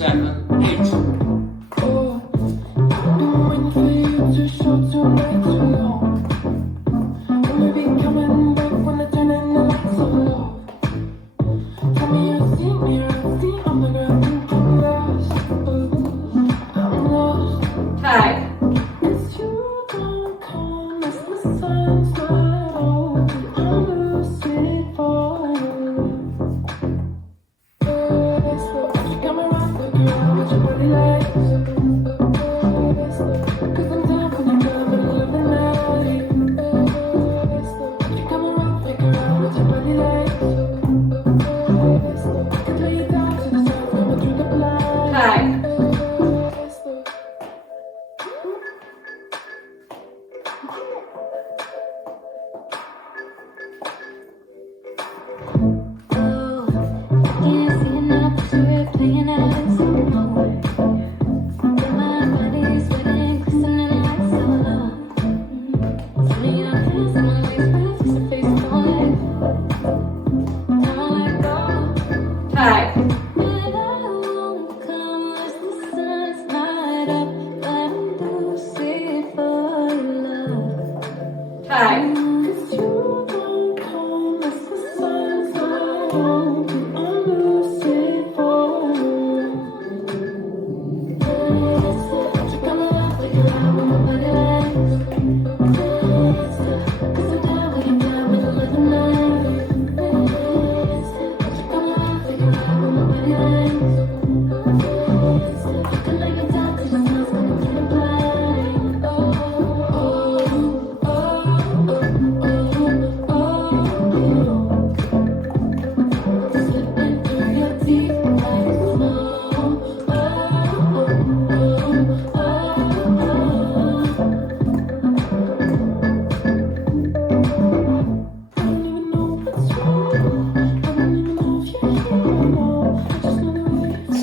7, 8.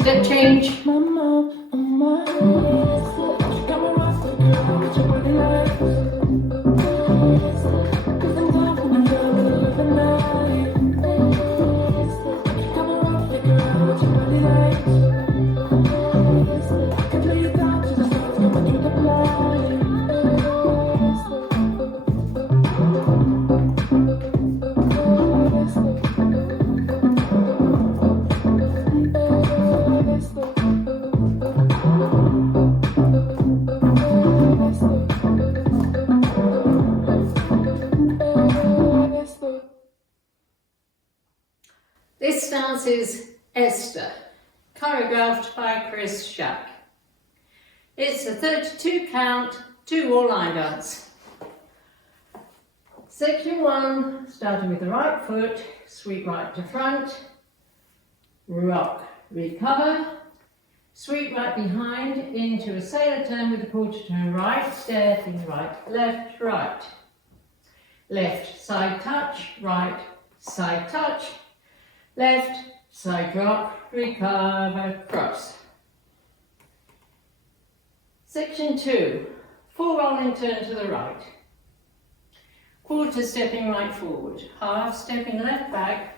Step change. This dance is Esther, choreographed by Shack. It's a 32 count, 2-wall line dance. Section 1, starting with the right foot, sweep right to front, rock, recover, sweep right behind into a sailor turn with a quarter turn right, stepping right, left, right. Left side touch, right side touch, left side rock, recover, cross. Section 2, full rolling turn to the right. Quarter stepping right forward, half stepping left back,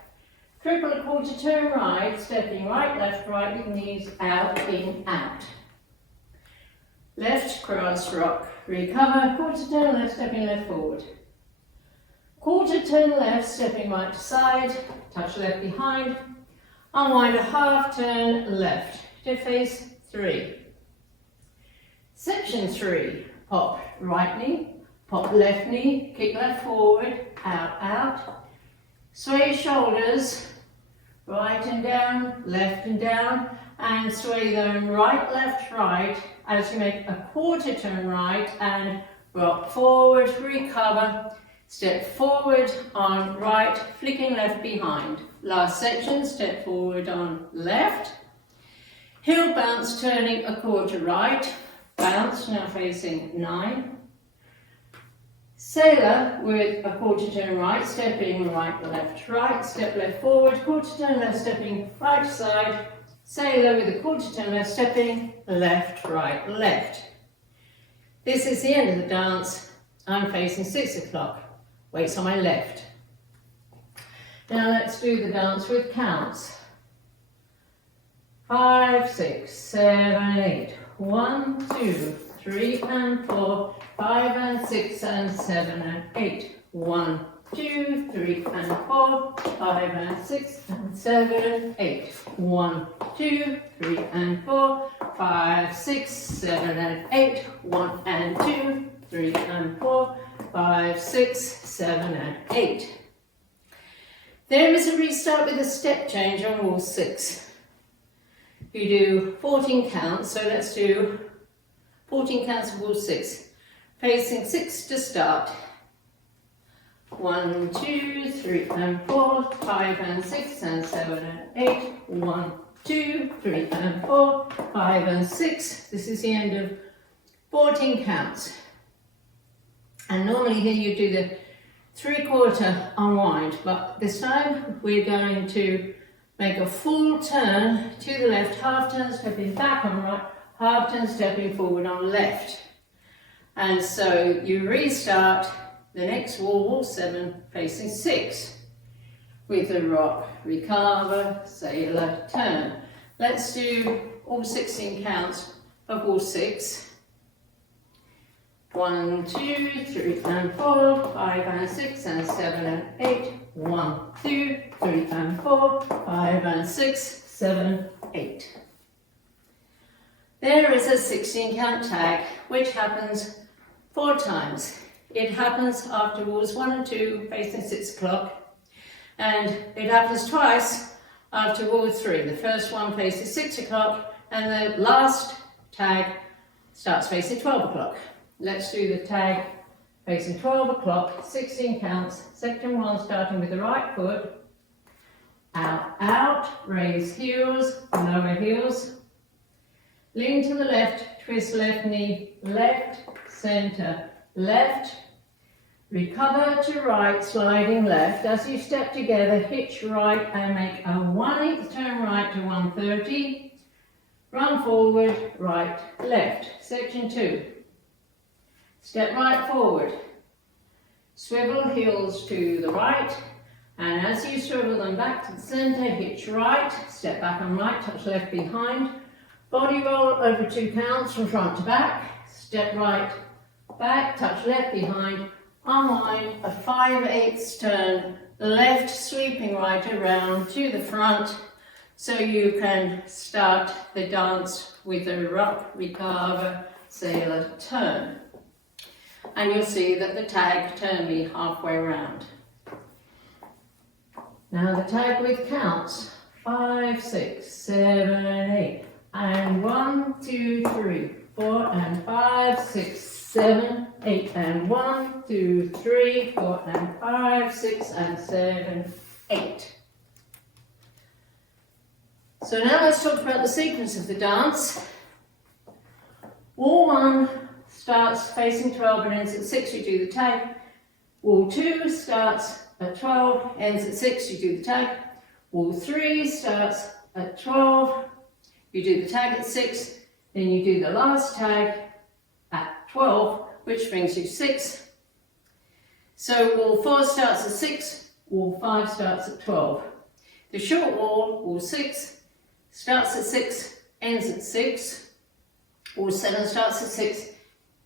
triple a quarter turn right, stepping right, left, right with knees out, in, out. Left cross, rock, recover, quarter turn left, stepping left forward. Quarter turn left, stepping right to side, touch left behind, unwind a half turn left to face 3. Section 3, pop right knee, pop left knee, kick left forward, out, out. Sway shoulders, right and down, and sway them right, left, right, as you make a quarter turn right and rock forward, recover, step forward on right, flicking left behind. Last section, step forward on left, heel bounce turning a quarter right, bounce now facing 9. Sailor with a quarter turn right, stepping right, left, right, step left forward, quarter turn left, stepping right side, sailor with a quarter turn left, stepping left, right, left. This is the end of the dance. I'm facing 6 o'clock, weights on my left. Now let's do the dance with counts. 5, 6, 7, 8. 1, 2, 3 and 4, 5 and 6 and 7 and 8. 1, 2, 3 and 4, 5 and 6 and 7 and 8. 1, 2, 3 and 4, 5, 6, 7 and 8. 1 and 2, 3 and 4, 5, 6, 7 and 8. There is a restart with a step change on wall 6. You do 14 counts, so let's do 14 counts of wall 6. Facing 6 to start. 1, 2, 3 and 4, 5 and 6 and 7 and 8. 1, 2, 3 and 4, 5 and 6. This is the end of 14 counts. And normally here you do the 3/4 unwind, but this time we're going to make a full turn to the left, half turn stepping back on right, half turn stepping forward on left. And so you restart the next wall, wall 7, facing 6, with a rock, recover, sailor, turn. Let's do all 16 counts of wall 6. 1, 2, 3 and 4, 5 and 6 and 7 and 8. 1, 2, 3 and 4, 5 and 6, 7, 8. There is a 16 count tag which happens 4 times. It happens after walls 1 and 2 facing 6 o'clock, and it happens twice after wall 3. The first one faces 6 o'clock and the last tag starts facing 12 o'clock. Let's do the tag facing 12 o'clock, 16 counts. Section 1 starting with the right foot, out, out, raise heels, lower heels, lean to the left, twist left knee, left, centre, left, recover to right, sliding left. As you step together, hitch right and make a 1/8 turn right to 130, run forward, right, left. Section 2. Step right forward, swivel heels to the right, and as you swivel them back to the centre, hitch right, step back on right, touch left behind, body roll over 2 counts from front to back, step right, back, touch left behind, unwind, a 5/8 turn, left sweeping right around to the front, so you can start the dance with a rock, recover, sailor, turn. And you'll see that the tag turned me halfway around. Now the tag with counts, 5, 6, 7, 8, and 1, 2, 3, 4, and 5, 6, 7, 8, and 1, 2, 3, 4, and 5, 6, and 7, 8. So now let's talk about the sequence of the dance. Wall 1 starts facing 12 and ends at 6, you do the tag. Wall 2 starts at 12, ends at 6, you do the tag. Wall 3 starts at 12, you do the tag at 6, then you do the last tag at 12, which brings you 6. So wall 4 starts at 6, wall 5 starts at 12. The short wall, wall 6, starts at 6, ends at 6. Wall 7 starts at 6,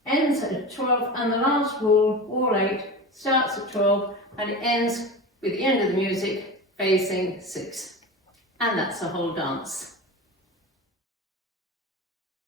ends at 12, and the last wall, wall 8, starts at 12 and it ends with the end of the music facing 6. And that's the whole dance.